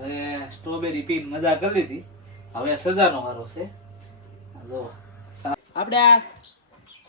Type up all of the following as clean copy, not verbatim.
હવે સ્ટ્રોબેરી પીને મજા કરી લીધી. હવે સજાનો વારો છે. જો આપણે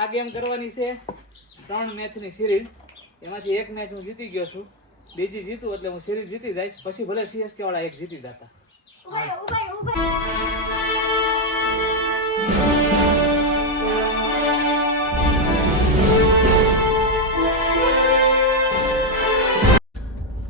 આ ગેમ કરવાની છે 3 મેચની સિરીઝ. એમાંથી એક મેચ હું જીતી ગયો છું, બીજી જીતું એટલે હું સિરીઝ જીતી જઈશ. પછી ભલે સીએસકે વાળા એક જીતી જતા.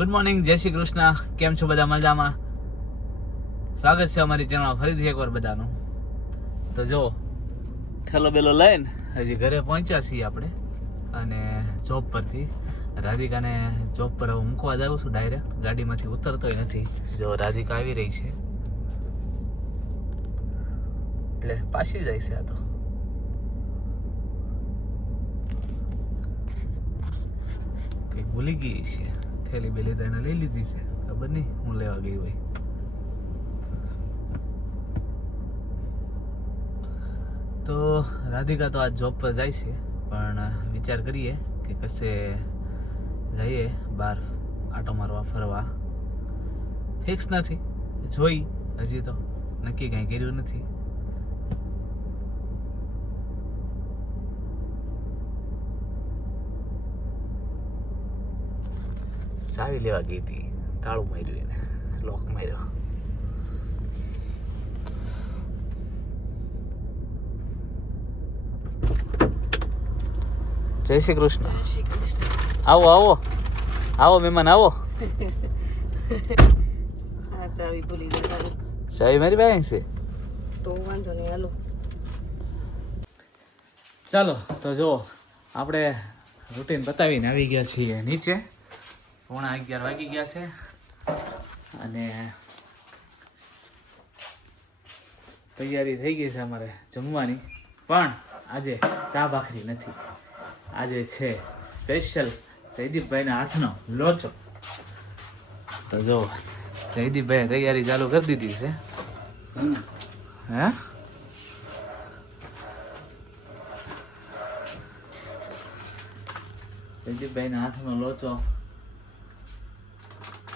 ગુડ મોર્નિંગ, જય શ્રી કૃષ્ણ. કેમ છો બધા? મજામાં? સ્વાગત છે અમારી ચેનલમાં ફરીથી એકવાર બધાનું. તો જો ઠેલો બેલો લઈને હજી ઘરે પહોંચ્યા છીએ આપણે, અને જોબ પરથી રાધિકાને જોબ પર હું મૂકવા જાઉં છું. ડાયરેક્ટ ગાડીમાંથી ઉતરતોય નથી. જો રાધિકા આવી રહી છે એટલે પાછી જાય છે. આ તો કંઈક ભૂલી ગઈ છે. થેલી બેલી તો એને લઈ લીધી છે, ખબર નહીં હું લેવા ગઈ હોય. તો રાધિકા તો આજ જોબ પર જાય છે, પણ વિચાર કરીએ કે કશે જઈએ બહાર આટો મારવા, ફરવા. ફિક્સ નથી, જોઈ હજી તો નક્કી કાંઈ કર્યું નથી. ચાવી લેવા ગઈ હતી, તાળું માર્યું, એને લોક માર્યો. જય શ્રી કૃષ્ણ. આવો આવો આવો મહેમાન આવો. ચાવી ભૂલી ગઈ. ચાવી મારી પાસે છે તો વાંધો નહીં, હાલો. ચાલો તો જો આપણે રૂટીન બતાવીને આવી ગયા છીએ નીચે. 11:15 વાગી ગયા છે, અને તૈયારી થઈ ગઈ છે અમારે જમવાની. પણ આજે ચા ભાખરી નથી, આજે છે સ્પેશિયલ જયદીપભાઈના હાથનો લોચો. તો જો જયદીપભાઈ તૈયારી ચાલુ કરી દીધી છે. હે જયદીપભાઈના હાથનો લોચો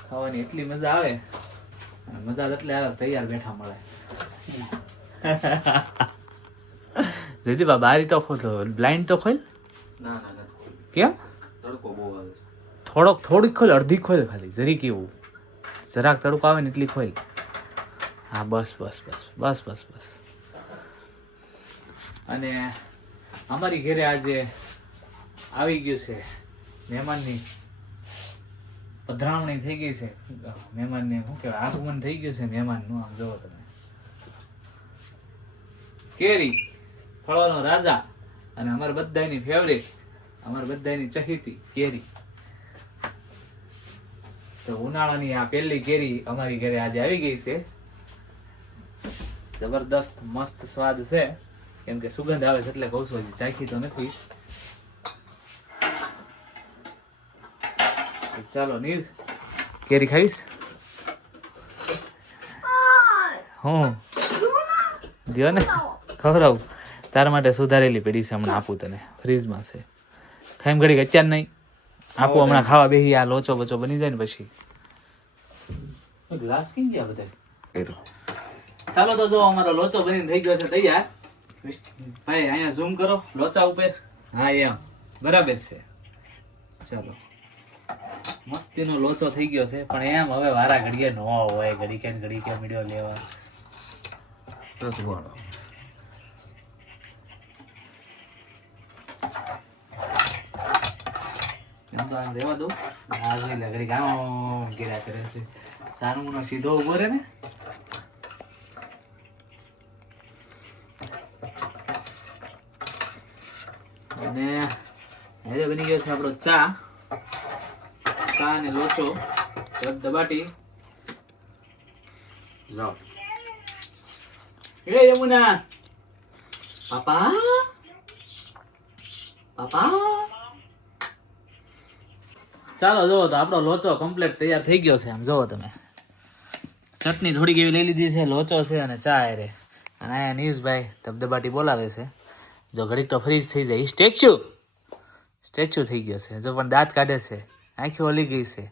ખાવાની એટલી મજા આવે, મજા એટલે આવે તૈયાર બેઠા મળે. જયદીપા બારી તો ખોલ, બ્લાઇન્ડ તો ખોલ. ના ના ના, કેમ? તડકો બહુ આવે છે. થોડીક ખોલ, અડધી ખોલ ખાલી, જરી કેવું જરાક તડકો આવે ને એટલી ખોલ. હા બસ બસ બસ બસ બસ બસ. અને અમારી ઘરે આજે આવી ગયું છે મહેમાનની પધરામણી થઈ ગઈ છે. મહેમાનને શું કહેવાય, આગમન થઈ ગયું છે મહેમાનનું. આમ જોવો તમે, કેરી ફળોનો રાજા, અને અમારા બધાની ફેવરેટ, અમારા બધાની ચહીતી કેરી. તો ઉનાળાની આ પહેલી કેરી અમારી ઘરે આજે આવી ગઈ છે. જબરદસ્ત મસ્ત સ્વાદ છે, કેમ કે સુગંધ આવે છે એટલે કહું છું. હજી ચાખી તો નથી. ચાલો નીર, કેરી ખાઈશ? હું દ્યો ને, ખવડાવું. તારા માટે સુધારેલી પડી છે, હમણાં આપું તને. ફ્રીજમાં છે, ખાઈમ ઘડી અત્યાર નહીં આપું, હમણાં ખાવા બેસી. આ લોચો બચો બની જાય ને પછી. ગ્લાસ કઈ ગયા બધા? ચાલો તો જો અમારો લોચો બનીને થઈ ગયો છે તૈયાર. ભાઈ અહીંયા ઝૂમ કરો લોચા ઉપર. હા એમ બરાબર છે. ચાલો મસ્તીનો લોચો થઈ ગયો છે, પણ એમ હવે વારા ઘડીએ ન હોય, ઘડી કે વિડીયો લેવા. એમ તો આમ રહેવા દો. આ જોઈ લે ઘડી ગામ ગેરા કરે છે. સાનુનો સીધો ઉભો રહે ને. અને હવે બની ગયો છે આપણો ચા અને લોચો. દબાટી જાઓ. એ યમુના, પાપા પાપા. ચાલો જોવો તો આપણો લોચો કમ્પ્લીટ તૈયાર થઈ ગયો છે. આમ જોવો તમે, ચટણી થોડીક એવી લઈ લીધી છે, લોચો છે અને ચા રે. અને અહીંયા નીશભાઈ ધબધબાટી બોલાવે છે. જો ઘડીક તો ફ્રીજ થઈ જાય. સ્ટેચ્યુ થઈ ગયો છે જો, પણ દાંત કાઢે છે, આંખો હલી ગઈ છે.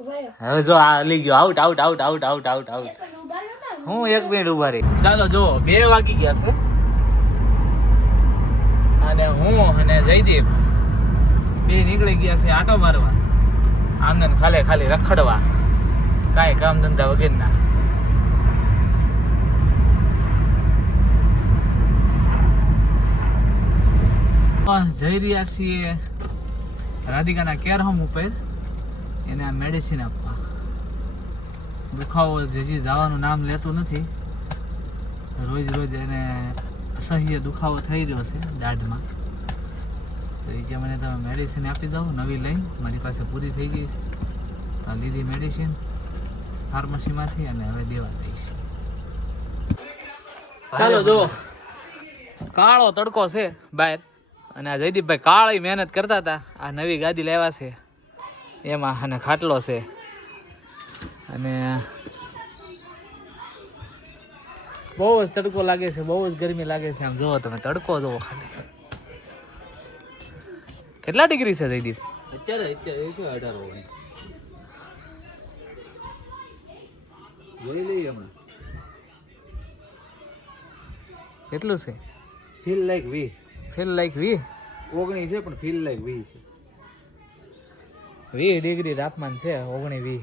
હવે જો આ લઈ ગયો out out out out out out out હું 1 મિનિટ ઉભા રહી. ચાલો જો 2 વાગી ગયા છે અને હું અને જયદીપ બે નીકળી ગયા છે આટો મારવા, આંગણ ખાલી રખડવા, કાંઈ કામ ધંધા વગેરેના. જઈ રહ્યા છીએ રાધિકાના કેર હોમ ઉપર એને આ મેડિસિન આપવા. દુખાવો હજી જવાનું નામ લેતો નથી. રોજ એને અસહ્ય દુખાવો થઈ રહ્યો છે દાઢમાં. તો એ કે મને તમે મેડિસિન આપી દો નવી લઈને, મારી પાસે પૂરી થઈ ગઈ છે. તો લીધી મેડિસિન ફાર્મસીમાંથી અને હવે દેવા દઈશ. ચાલો જો કાળો તડકો છે બહાર અને આ જયદીપભાઈ કાળી મહેનત કરતા હતા. આ નવી ગાદી લેવા છે એમાં અને ખાટલો છે અને બહુ જ તડકો લાગે છે, બહુ જ ગરમી લાગે છે. આમ જોવો તમે તડકો જોવો ખાલી. કેટલા ડિગ્રી છે જયદીપ અત્યારે એ છે 18 જોઈ લઈએ હમણાં. કેટલું છે? Feel like 20. ફીલ લાઈક 20 19 છે પણ ફીલ લાઈક 20 છે. 20 ડિગ્રી તાપમાન છે, 19-20,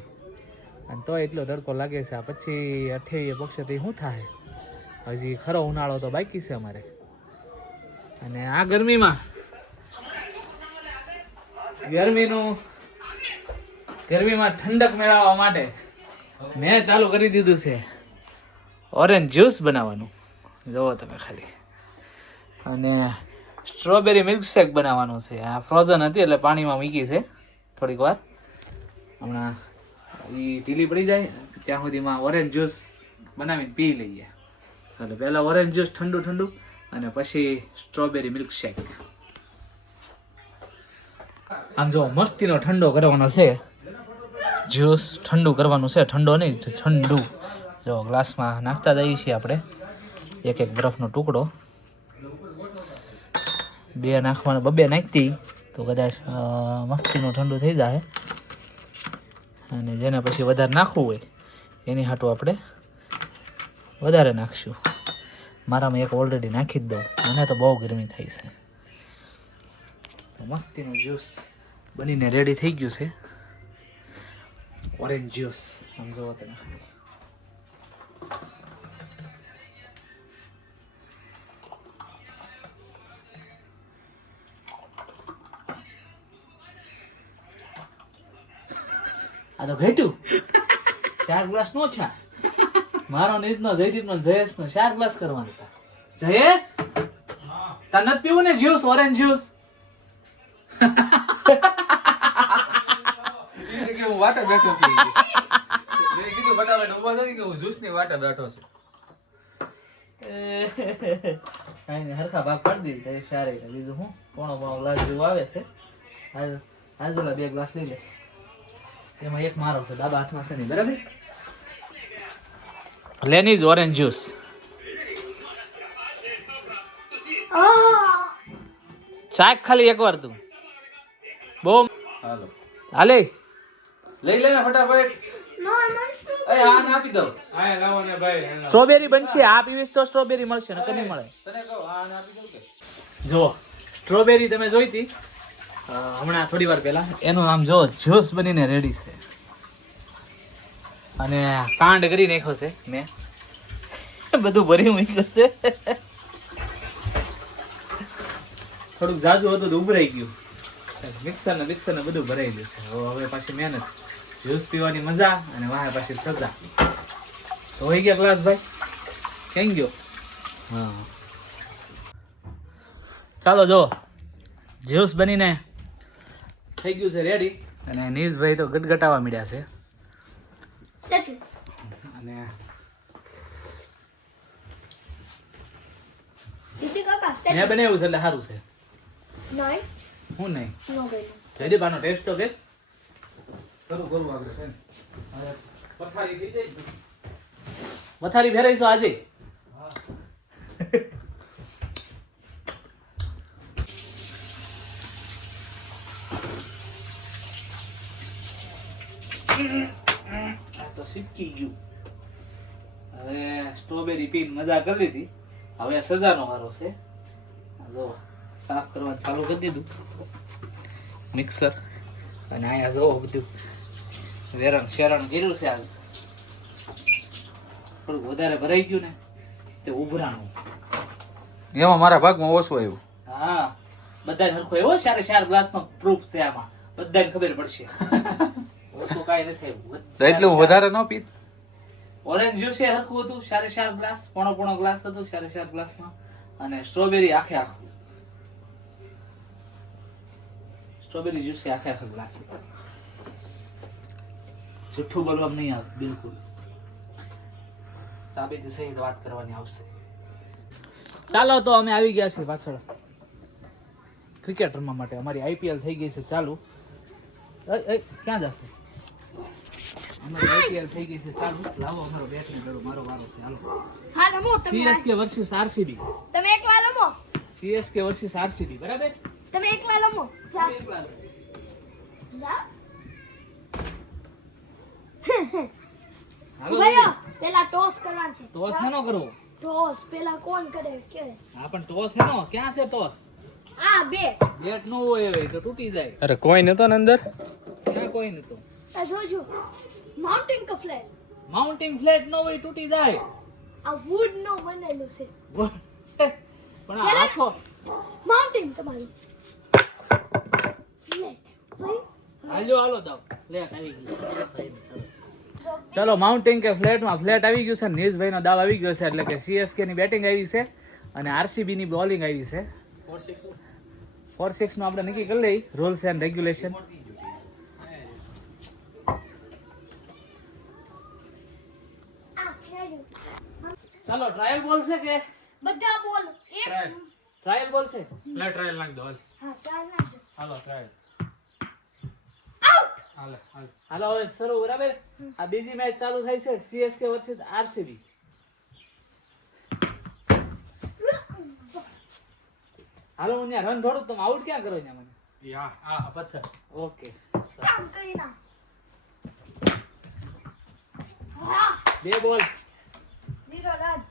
અને તો એટલો તડકો લાગે છે. આ પછી 28 પક્ષથી શું થાય? હજી ખરો ઉનાળો તો બાકી છે અમારે. અને આ ગરમીમાં ઠંડક મેળવવા માટે મેં ચાલુ કરી દીધું છે ઓરેન્જ જ્યુસ બનાવવાનું. જુઓ તમે ખાલી. અને સ્ટ્રોબેરી મિલ્કશેક બનાવવાનું છે. આ ફ્રોઝન હતી એટલે પાણીમાં મૂકી છે થોડીક વાર. હમણાં એ ઢીલી પડી જાય ત્યાં સુધીમાં ઓરેન્જ જ્યુસ બનાવીને પી લઈએ. એટલે પહેલાં ઓરેન્જ જ્યુસ ઠંડુ અને પછી સ્ટ્રોબેરી મિલ્કશેક. આમ જો મસ્તીનો ઠંડો કરવાનો છે જ્યુસ. ઠંડુ કરવાનું છે, ઠંડો નહીં ઠંડુ. જો ગ્લાસમાં નાખતા જઈએ છીએ આપણે એક બરફનો ટુકડો. 2 નાખવાના, 2 નાખતી તો કદાચ મસ્તીનું ઠંડુ થઈ જાય. અને જેને પછી વધારે નાખવું હોય એની હાટું આપણે વધારે નાખશું. મારામાં એક ઓલરેડી નાખી જ દઉં, મને તો બહુ ગરમી થઈ છે. તો મસ્તીનું જ્યુસ બનીને રેડી થઈ ગયું છે, ઓરેન્જ જ્યુસ. સમજો તમે. આ તો ઘટ્યું. 4 ગ્લાસ નો છે મારો નીતનો જયદીપનો જયેશનો 4 ગ્લાસ કરવાનો હતા. જયેશ તને નથી પીવું ને જ્યુસ, ઓરેન્જ જ્યુસ? હું વાટે બેઠો છું. મેં કીધું ફટાફટ ઊભો થઈ કે હું જ્યુસ ની વાટે બેઠો છું. કાંઈ નહીં, હરખા ભાગ પાડી દીધી સારી. બીજું હું પોણો ગ્લાસ જેવું આવે છે. હાજલા 2 ગ્લાસ લઈ લે. એમાં એક મારો છે, ડાબા હાથમાં છે નહીં, બરાબર? લેનીઝ ઓરેન્જ જ્યુસ. ચાક ખાલી એકવાર તું બહુ હાલો હાલે લઈ લેને ફટાફટ. એ આ ના આપી દો. સ્ટ્રોબેરી બનશે. આ પીવીસ તો સ્ટ્રોબેરી મળશે, નકર નહીં મળે. તને કહો આ ના આપી દઉં કે જો સ્ટ્રોબેરી તમે જોઈ હતી હમણાં થોડી વાર પહેલા, એનું આમ જો જ્યુસ બનીને રેડી છે. અને કાંડ કરી નાખ્યો છે મેં, બધું ભરી મૂક્યું છે. થોડુંક જાજુ હતું તો ઉભરાઈ ગયું. મિક્સર ને બધું ભરાઈ ગયું છે. હવે પાછી મહેનત, જ્યુસ પીવાની મજા અને વાહ પાછી સજા. તો હોઈ ગયા ક્લાસ ભાઈ? ક્યાં ગયો? હા ચાલો જો જ્યુસ બનીને થઈ ગયું છે રેડી. અને નીશભાઈ તો ગટગટાવા મળ્યા છે. અને મેં બનાવ્યું છે એટલે સારું છે. હું નહીં જયદીપ આનો ટેસ્ટ તો કે કરું આગળ છે ને. પથારી થઈ જાય. પથારી ફેરાઈશું આજે. આ તો સિપકી ગયું. હવે સ્ટ્રોબેરી પીને મજા કરી લીધી. હવે સજાનો વારો છે. આ જો સાફ કરવાનું ચાલુ કરી દીધું મિક્સર. અને અહીંયા જો બધું વેરણ શેરણ કર્યું છે. આજ થોડુંક વધારે ભરાઈ ગયું ને તે ઉભરાણું. એમાં મારા ભાગમાં ઓછું આવ્યું. હા બધા સરખો એવો 4.5 ગ્લાસનો પ્રૂફ છે આમાં. બધાને ખબર પડશે. ઓછું કાંઈ નથી આવ્યું. એટલે હું વધારે ન પીત. ઓરેન્જ જ્યુસ એ હરખું હતું 4.5 ગ્લાસ. પોણો ગ્લાસ હતું 4.5 ગ્લાસમાં. અને સ્ટ્રોબેરી આખું સ્ટ્રોબેરી જ્યુસ એ આખા ગ્લાસ. જુઠ્ઠું બોલવામાં નહીં આવે બિલકુલ. સાબિતી સહિત વાત કરવાની આવશે. ચાલો તો અમે આવી ગયા છીએ પાછળ ક્રિકેટ રમવા માટે. અમારી IPL થઈ ગઈ છે ચાલુ. ક્યાં જશે? અમારી IPL થઈ ગઈ છે ચાલુ. લાવો અમારો બેટ ને દડો. મારો વારો છે. હાલો. હા રમો તમે. CSK versus RCB. તમે એકલા રમો. CSK વર્સિસ RCB બરાબર. તમે એકલા રમો. જા. એકલા. જા. હાલો ભાઈઓ પેલા ટોસ કરવાનું છે. ટોસ હેનો કરવો? ટોસ પેલા કોણ કરે કે? હા પણ ટોસ હેનો ક્યાં છે ટોસ? આ બે. બેટ નો હોય હવે તો તૂટી જાય. અરે કોઈ નતો ને અંદર. ક્યાં કોઈ નતો? આ જોજો માઉન્ટેન કા ફ્લેટ. માઉન્ટિંગ ફ્લેટ નો હોય તૂટી જાય. આ વુડ નો બનેલું છે. પણ આ આખો માઉન્ટેન તમારું ફ્લેટ. સહી? હાલો દાવ ફ્લેટ આવી ગયું. ચલો માઉન્ટિંગ કે ફ્લેટમાં ફ્લેટ આવી ગયું છે. નીઝભાઈ નો દાવ આવી ગયો છે. એટલે કે CSK ની બેટિંગ આવી છે અને RCB ની બોલિંગ આવી છે. 4-6 નું આપણે નક્કી કરી લઈ રૂલ્સ એન્ડ રેગ્યુલેશન. આ ખેડ્યું. ચાલો ટ્રાયલ બોલ છે કે બધા બોલ એક. ટ્રાયલ બોલ છે? ટ્રાયલ નાખ દો. હા ચાલ નાખો. હાલો ટ્રાયલ. આઉટ. હાલો હવે શરૂ બરાબર. આ બીજી મેચ ચાલુ થઈ છે CSK વર્સિસ RCB. હાલો હું ત્યાં રન થોડું તમે આઉટ ક્યાં કરો ત્યાં મને? આ પથ્થર. ઓકે કામ કરી ના. વાહ. 2 બોલ. 0 રન.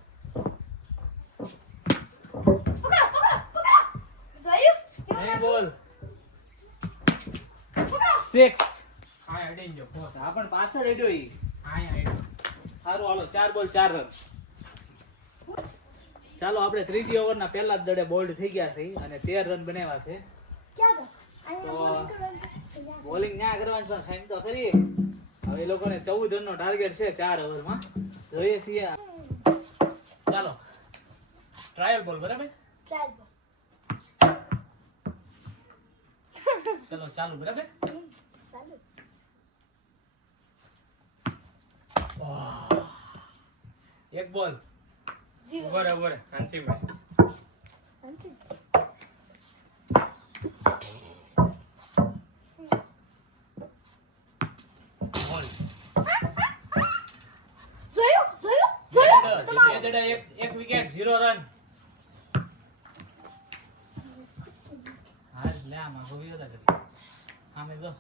પકડો. જોયું? 3 બોલ. પકડો. 6. આ અડી ગયો. હા પણ પાછળ એડ્યો ઈ. આયા સારું હાલો 4 બોલ 4 રન. ચાલો આપણે ત્રીજી ઓવરના પહેલા જ દડે બોલ્ડ થઈ ગયા છે અને 13 રન બનાવ્યા છે. ક્યાં જશો? અહીંયા તો- બોલિંગ કરવાનું છે. બોલિંગ ન્યા કરવાની પણ ખાઈને તો ખરી. હવે એ લોકોને 14 રનનો ટાર્ગેટ છે 4 ઓવરમાં. જોઈએ છીએ. ચાલો ટ્રાયલ બોલ બરાબર. ચાલ બોલ. ચલો ચાલુ બરાબર. ચાલુ. એક બોલ. 0 બરાબર શાંતિભાઈ. શાંતિ. બોલ. જોયું? બે દડા એક વિકેટ 0 રન. હા લે આમાં ગોવી હતા કરી. આમે જો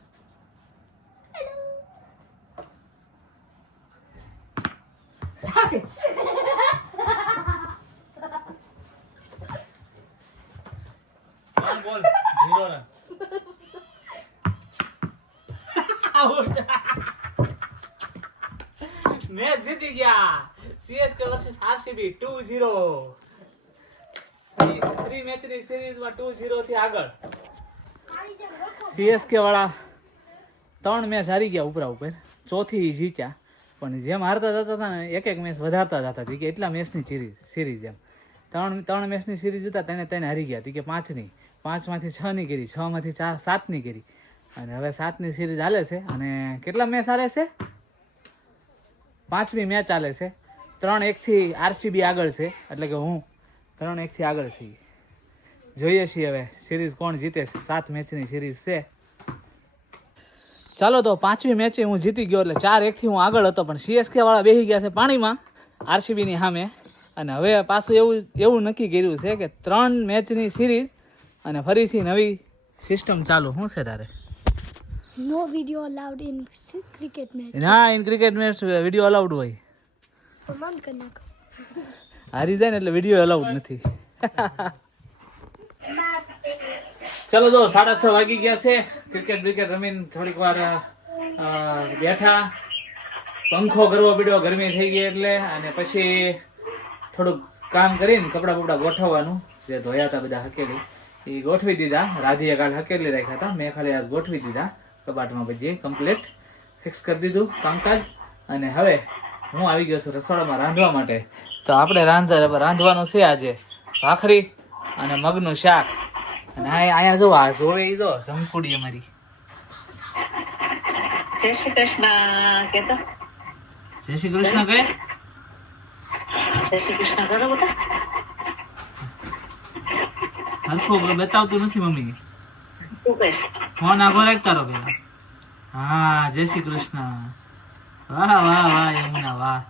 one ball, 0 run. Out. Match જીતી ગયા. CSK versus RCB 2-0. 3 મેચની સિરીઝમાં 2-0 થી આગળ. CSK વાળા 3 મેચ હારી ગયા ઉપરા ઉપર. ચોથી જીત્યા. પણ જેમ હારતા જતા હતા ને એક મેચ વધારતા જતા હતી કે એટલા મેચની સિરીઝ એમ 3 મેચની સિરીઝ હતા તેને હારી ગયા હતી કે 5ની 5માંથી 6ની કરી 6માંથી 7ની કરી અને હવે 7ની સિરીઝ હાલે છે અને કેટલા મેચ હાલે છે 5મી મેચ ચાલે છે 3-1 RCB આગળ છે એટલે કે હું 3-1 આગળ છું. જોઈએ છીએ હવે સિરીઝ કોણ જીતે છે. 7 મેચની સિરીઝ છે. ચાલો તો 5મી મેચે હું જીતી ગયો એટલે 4-1 હું આગળ હતો પણ CSK વાળા બેસી ગયા છે પાણીમાં RCBની સામે અને હવે પાછું એવું નક્કી કર્યું છે કે 3 મેચની સિરીઝ અને ફરીથી નવી સિસ્ટમ ચાલુ. શું છે તારે? No video allowed in cricket match. ના in cricket match video allowed હોય. તો બંધ કરી નાખો. હારી જાય ને એટલે વિડીયો અલાઉડ નથી. ચલો જો 6:30 વાગી ગયા છે. ક્રિકેટ રમીને થોડીક વાર બેઠા, પંખો કરવો પડ્યો ગરમી થઈ ગઈ એટલે, અને પછી થોડુંક કામ કરીને કપડા બપડા ગોઠવવાનું જે ધોયા હતા બધા હકેલી એ ગોઠવી દીધા. રાધીએ કાલે હકેલી રાખ્યા હતા, મેં ખાલી આજ ગોઠવી દીધા કબાટમાં. પછી કમ્પ્લીટ ફિક્સ કરી દીધું કામકાજ. અને હવે હું આવી ગયો છું રસોડામાં રાંધવા માટે. તો આપણે રાંધવાનું છે આજે ભાખરી અને મગનું શાક. અને અહીંયા જો આ જોવે ઈ જો જમકુડી અમારી. જય શ્રી કૃષ્ણ કેતો. જય શ્રી કૃષ્ણ કહે. જય શ્રી કૃષ્ણ કરો બેટા. હરખું બતાવતું નથી મમ્મી. તું કહે. ફોન આગો રાખતા રહો પેલા. હા જય શ્રી કૃષ્ણ. વાહ વાહ વાહ યમુના વાહ.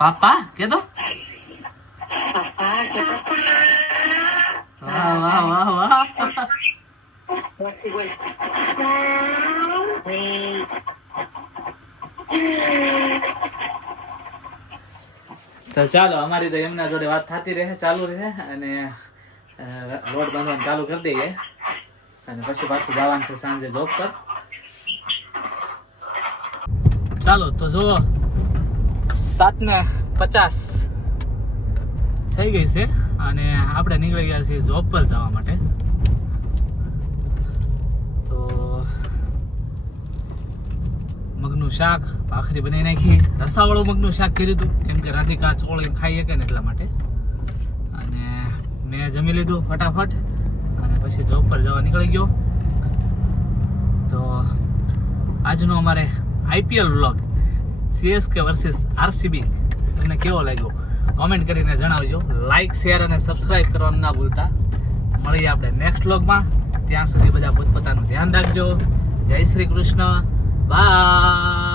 પાપા કેતો. પપ્પા કેતો. વાહ વાહ વાહ વાહ. નથી બોલ. વીજ. તો ચાલો અમારી તો એમના જોડે વાત થતી રહે, ચાલુ રહે. અને લોટ બાંધવાનું ચાલુ કરી દઈએ. અને પછી પાછું જવાનું છે સાંજે જોબ પર. ચાલો તો જુઓ 7:50 થઈ ગઈ છે અને આપણે નીકળી ગયા છીએ જોબ પર જવા માટે. તો મગનું શાક ભાખરી બનાવી નાખી. રસાવાળું મગનું શાક કર્યું હતું કેમ કે રાધિકા ચોળીને ખાઈ શકે ને એટલા માટે. અને મેં જમી લીધું ફટાફટ અને પછી જોબ પર જવા નીકળી ગયો. તો આજનો અમારે IPL vlog CSK versus RCB તમને કેવો લાગ્યો કોમેન્ટ કરીને જણાવજો. લાઈક શેર અને સબસ્ક્રાઇબ કરવાનું ના ભૂલતા. મળીએ આપણે નેક્સ્ટ વ્લોગમાં. ત્યાં સુધી બધા પોતપોતાનું ધ્યાન રાખજો. જય શ્રી કૃષ્ણ. બાય.